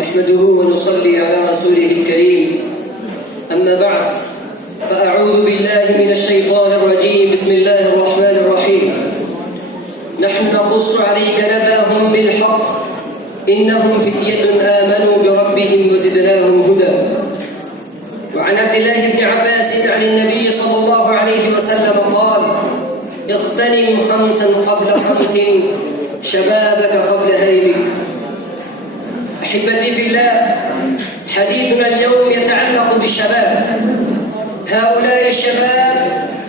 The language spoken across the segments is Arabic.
نحمده ونصلي على رسوله الكريم. أما بعد، فأعوذ بالله من الشيطان الرجيم. بسم الله الرحمن الرحيم. نحن نقص عليك نبأهم بالحق إنهم فتية آمنوا بربهم وزدناهم هدى. وعن عبد الله بن عباس عن النبي صلى الله عليه وسلم قال: اغتنم خمسا قبل خمس، شبابك قبل هرمك. أحبتي في الله، حديثنا اليوم يتعلق بالشباب. هؤلاء الشباب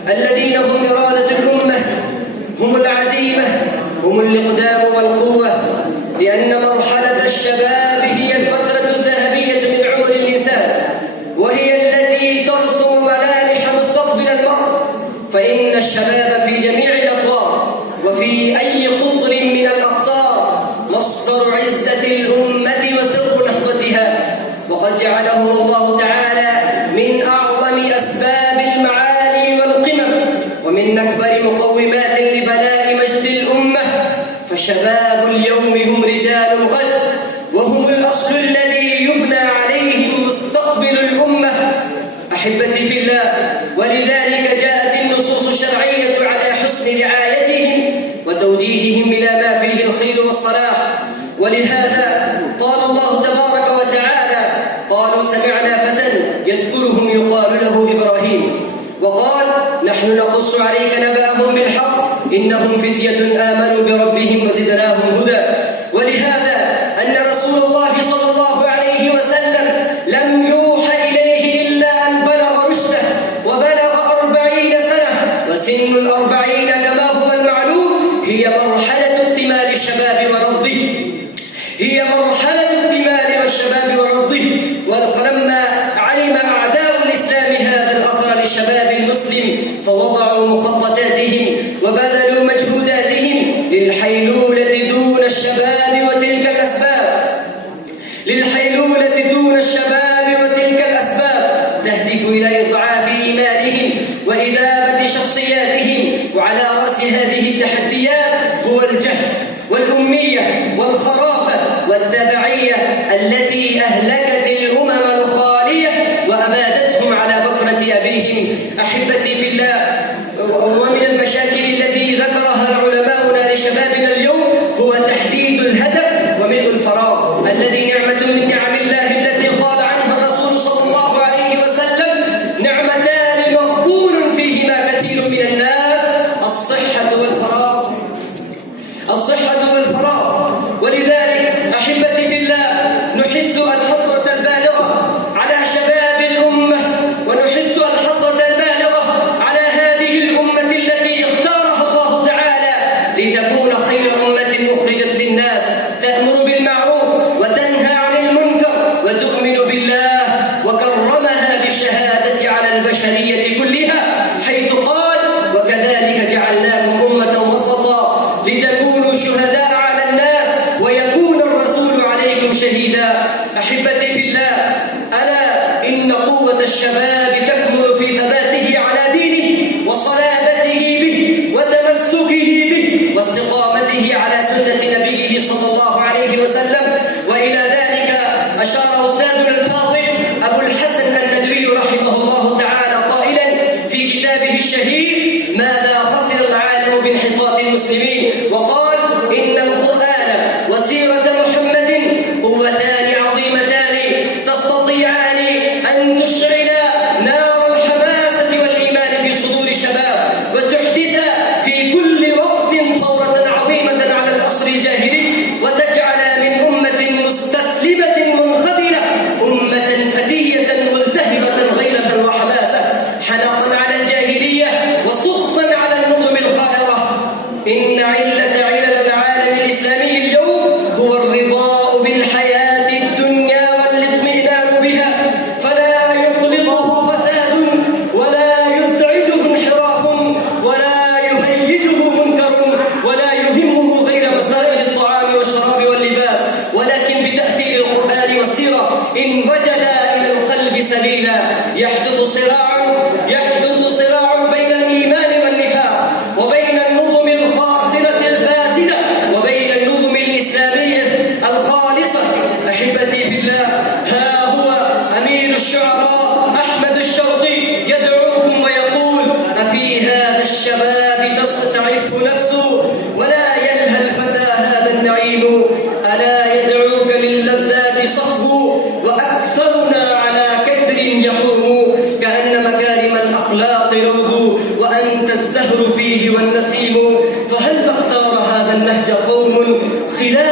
الذين هم إرادة الأمة، هم العزيمة، هم الإقدام والقوة، لأن مرحلة الشباب هي الفترة الذهبية من عمر الإنسان، وهي التي ترسم ملامح مستقبل المرء. فإن الشباب في جميع الأطوار وفي أي قطر من الأقطار مصدر عزة الأمة وسر نهضتها، وقد جعلهم الله تعالى من أعظم أسباب المعالي والقمم، ومن أكبر مقومات لبناء مجد الأمة. فشباب اليوم هم رجال الغد، وهم الأصل الذي يبنى عليه مستقبل الأمة. أحبتي في الله، ولذلك جاءت النصوص الشرعية على حسن رعايتهم وتوجيههم إلى ما فيه الخير والصلاح. ولهذا قال الله تبارك وتعالى: قالوا سمعنا فتى يذكرهم يقال له إبراهيم. وقال: نحن نقص عليك نبأهم بالحق إنهم فتية آمنوا بربهم وزدناهم هدى. ولهذا أن رسول الله صلى الله عليه وسلم لم يوحى إليه إلا أن بلغ رشده وبلغ 40 سنة، وسن 40 كما هو المعلوم هي مرحلة اكتمال الشباب ونضجه، هي مرحلة اكتمال الشباب ونضجه. فلما علم أعداء الإسلام هذا الأثر للشباب المسلم فوضعوا مخططاتهم وبذلوا مجهوداتهم للحيلولة دون الشباب وتلك الأسباب، للحيلولة دون الشباب وتلك الأسباب تهدف إلى إضعاف إيمانهم وإذابة شخصياتهم. وعلى رأس هذه التحديات هو الجهل والأمية والخرافة والتبعية التي أهلكت الأمم الخالية وأبادتهم على بكرة أبيهم. أحبتي في الله، ومن المشاكل التي ذكرها علماؤنا لشبابنا اليوم هو تحديد الهدف وملء الفراغ، الذي نعمة من نعم الله التي قال عنها الرسول صلى الله عليه وسلم: نعمتان مغبون فيهما كثير من الناس، الصحة والفراغ، الصحة والفراغ. ولذلك أحبتي في الله، نحس الحسرة البالغة على شباب الأمة، ونحس الحسرة البالغة على هذه الأمة التي اختارها الله تعالى لتكون خير أمة أخرجت للناس، تأمر بالمعروف وتنهى عن المنكر وتؤمن بالله، وكرمها بالشهادة على البشرية كلها، حيث قال: وكذلك جعلناكم أمة وسطا لتكونوا شهداء على الناس ويكون الرسول عليكم شهيدا. أحبتي في الله، ألا إن قوة الشباب تكمن في ثباته على دينه وصلابته به وتمسكه به واستقامته على سنة نبيه صلى الله عليه وسلم. وإلى ذلك أشار أستاذنا الفاضل أبو الحسن الندوي رحمه الله تعالى قائلا في كتابه الشهير: ماذا خسر العالم بانحطاط المسلمين؟ وقال: إن القرآن وسيرة محمد قوتان عظيمتان تستطيعان أن تشعلا نار الحماسة والإيمان في صدور شباب، وتحدث في كل وقت ثورة عظيمة على العصر الجاهلي، وتجعل من أمة مستسلمة منخذلة أمة فتية ملتهبة غيرة وحماسة، حنقا على الجاهلية وسخطا على النظم الخائرة. إن علة علل العالم الإسلامي اليوم هو الرضاء بالحياة الدنيا والاطمئنان بها، فلا يقلقه فساد ولا يزعجه انحراف ولا يهيجه منكر ولا يهمه غير مسائل الطعام والشراب واللباس، ولكن بتأثير القرآن والسيرة إن وجد إلى القلب سبيلا يحدث صراع بين الإيمان والنفاق، وبين النظم الخاصرة وأكثرنا على كدر يحوم، كأن مكارم الأخلاق روض وأنت الزهر فيه والنسيم، فهل اختار هذا النهج قوم خلال